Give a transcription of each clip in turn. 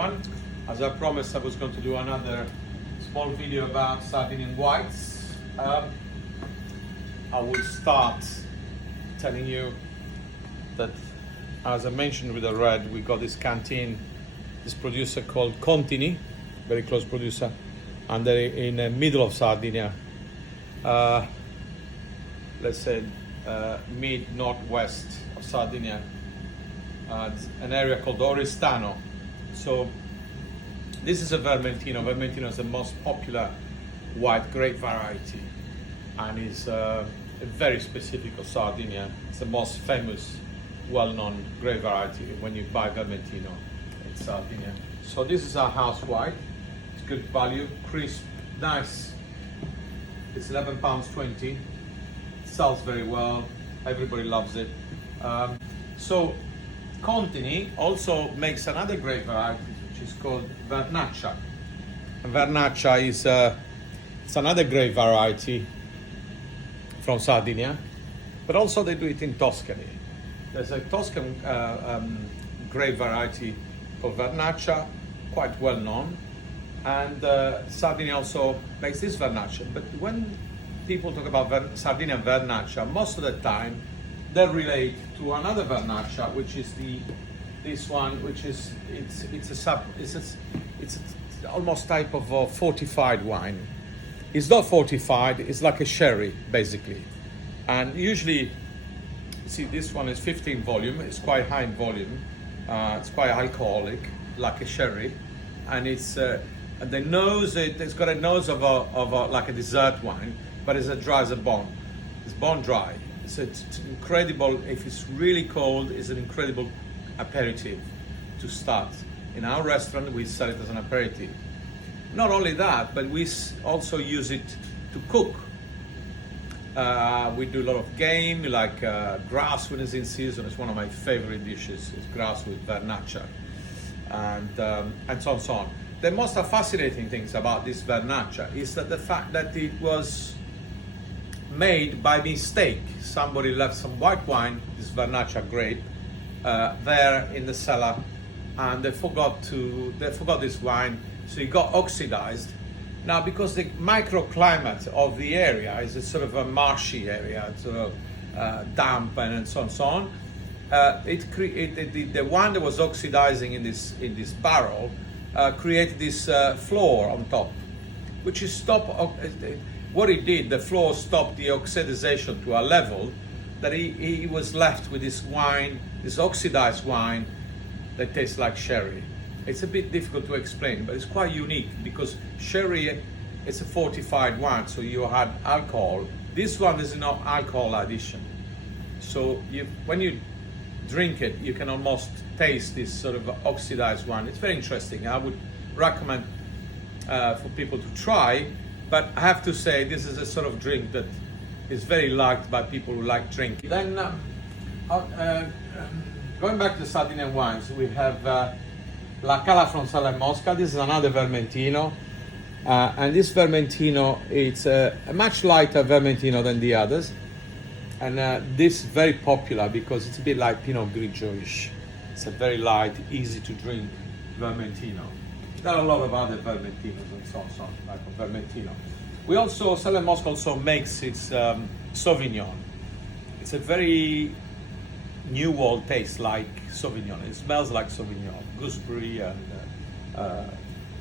everyone. As I promised, I was going to do another small video about Sardinian whites. I will start telling you that, as I mentioned with the red, we got this canteen, this producer called Contini, very close producer, and they're in the middle of Sardinia. Let's say mid-northwest of Sardinia. It's an area called Oristano. So this is a Vermentino. Vermentino is the most popular white grape variety, and is very specific of Sardinia. It's the most famous, well-known grape variety when you buy Vermentino in Sardinia. So this is our house white. It's good value, crisp, nice. It's £11.20. Sells very well. Everybody loves it. So Contini also makes another grape variety, which is called Vernaccia. Vernaccia is it's another grape variety from Sardinia, but also they do it in Tuscany. There's a Tuscan grape variety called Vernaccia, quite well known, and Sardinia also makes this Vernaccia. But when people talk about Sardinian Vernaccia, most of the time they relate to another Vernaccia, which is this one, which is it's almost type of fortified wine. It's not fortified; it's like a sherry basically. And usually, see, this one is 15 volume. It's quite high in volume. It's quite alcoholic, like a sherry, and it's the nose. It's got a nose of like a dessert wine, but it's as dry as a bone. It's bone dry. So it's incredible. If it's really cold, it's an incredible aperitif to start. In our restaurant, we sell it as an aperitif. Not only that, but we also use it to cook. We do a lot of game, like grass when it's in season. It's one of my favorite dishes. It's grass with Vernaccia, and so on and so on. The most fascinating things about this Vernaccia is that the fact that it was made by mistake. Somebody left some white wine, this Vernaccia grape, there in the cellar, and they forgot this wine, so it got oxidized. Now, because the microclimate of the area is a sort of a marshy area, sort of damp and so on and so on, it created the wine that was oxidizing in this barrel created this floor on top, which is what it did, the floor stopped the oxidization to a level that he was left with this wine, this oxidized wine that tastes like sherry. It's a bit difficult to explain, but it's quite unique because sherry is a fortified wine, so you had alcohol. This one is no alcohol addition. So when you drink it, you can almost taste this sort of oxidized wine. It's very interesting. I would recommend for people to try. But I have to say, this is a sort of drink that is very liked by people who like drinking. Then, going back to the Sardinian wines, we have La Cala from Sella&Mosca. This is another Vermentino. And this Vermentino, it's a much lighter Vermentino than the others. And this is very popular because it's a bit like Pinot Grigio-ish. It's a very light, easy to drink Vermentino. There are a lot of other Vermentinos and so on, like a Vermentino. We also, Sella&Mosca also makes its Sauvignon. It's a very new world taste like Sauvignon. It smells like Sauvignon, gooseberry, and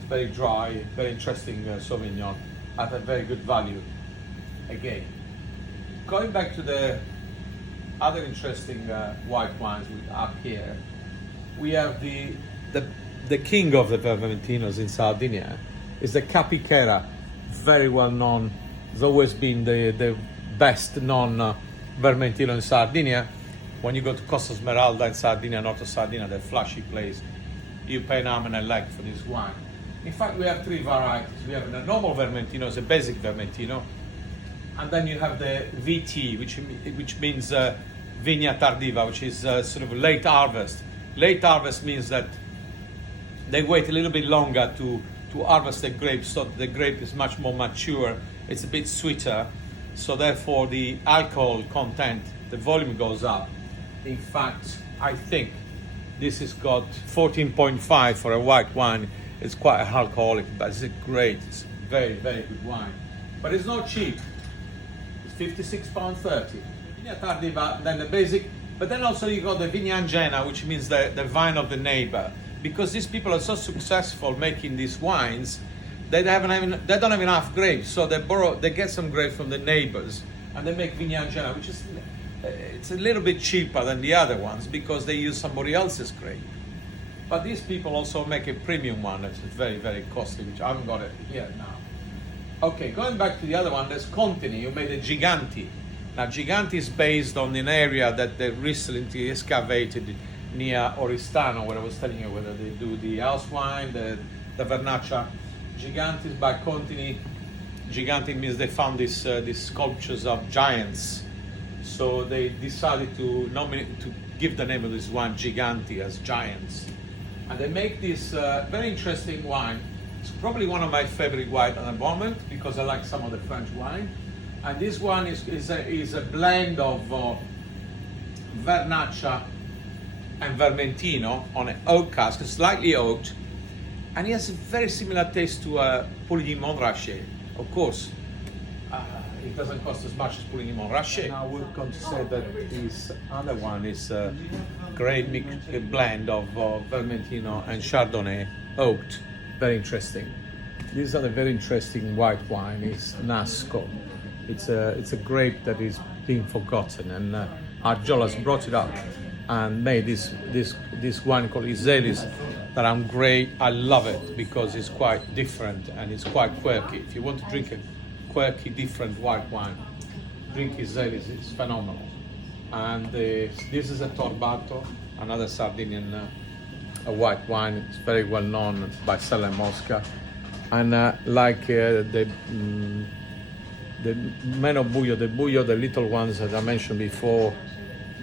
very dry, very interesting Sauvignon at a very good value. Again, going back to the other interesting white wines up here, we have the king of the Vermentinos in Sardinia is the Capichera, very well known. It's always been the best known Vermentino in Sardinia. When you go to Costa Smeralda in Sardinia, north of Sardinia, the flashy place, you pay an arm and a leg for this wine. In fact, we have three varieties. We have a normal Vermentino, it's a basic Vermentino, and then you have the VT, which means Vigna Tardiva, which is sort of late harvest. Late harvest means that they wait a little bit longer to harvest the grapes, so the grape is much more mature, it's a bit sweeter, so therefore the alcohol content, the volume goes up. In fact, I think This has got 14.5 for a white wine. It's quite alcoholic, but it's it's very, very good wine. But it's not cheap. It's £56.30. Vigna Tardiva, then the basic, but then also you got the Vini Angena, which means the vine of the neighbor. Because these people are so successful making these wines, they don't have enough grapes, so they get some grapes from the neighbors, and they make Vini Angena, which is it's a little bit cheaper than the other ones because they use somebody else's grape. But these people also make a premium one that's very, very costly, which I haven't got it here now. Okay, going back to the other one, there's Contini, who made a Giganti. Now, Giganti is based on an area that they recently excavated near Oristano, where I was telling you whether they do the house wine, the Vernaccia. Giganti is by Contini. Giganti means they found these sculptures of giants. So they decided to give the name of this wine Giganti as giants. And they make this very interesting wine. It's probably one of my favorite wines at the moment because I like some of the French wine. And this one is a blend of Vernaccia and Vermentino on an oak cask, slightly oaked. And it has a very similar taste to Pouligny-Montrachet, of course. It doesn't cost as much as Pouligny-Montrachet. Now we're going to say that this other one is a great blend of Vermentino and Chardonnay, oaked. Very interesting. These are the very interesting white wine. It's Nasco. It's a grape that is being forgotten, and Argiolas brought it up and made this wine called Iselis that I'm great. I love it because it's quite different and it's quite quirky. If you want to drink a quirky, different white wine, drink Iselis. It's phenomenal. And this is a Torbato, another Sardinian a white wine. It's very well known by Sella & Mosca, and like the Meno Buio, the little ones that I mentioned before,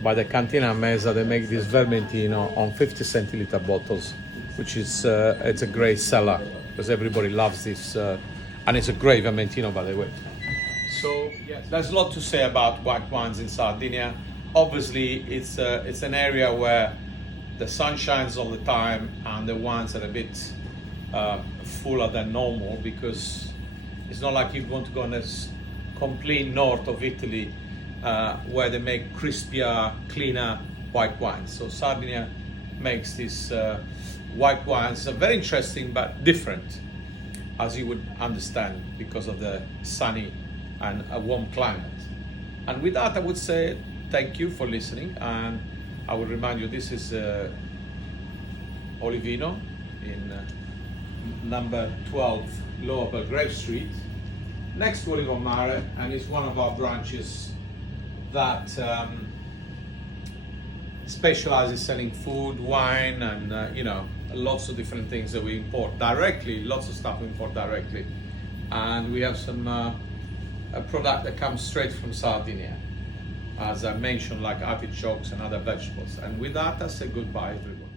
by the Cantina Mesa, they make this Vermentino on 50 centiliter bottles, which is it's a great seller because everybody loves this, and it's a great Vermentino, by the way. So yes, there's a lot to say about white wines in Sardinia. Obviously, it's an area where the sun shines all the time, and the wines are a bit fuller than normal because it's not like you want to go in this complete north of Italy where they make crispier, cleaner white wines. So Sardinia makes these white wines, very interesting but different, as you would understand, because of the sunny and a warm climate. And with that, I would say thank you for listening, and I will remind you this is Olivino in number 12 Lower Belgrave Street, next to Olivo Mare, and it's one of our branches that specializes selling food, wine, and lots of different things that we import directly. Lots of stuff we import directly, and we have some a product that comes straight from Sardinia, as I mentioned, like artichokes and other vegetables. And with that, I say goodbye, everyone.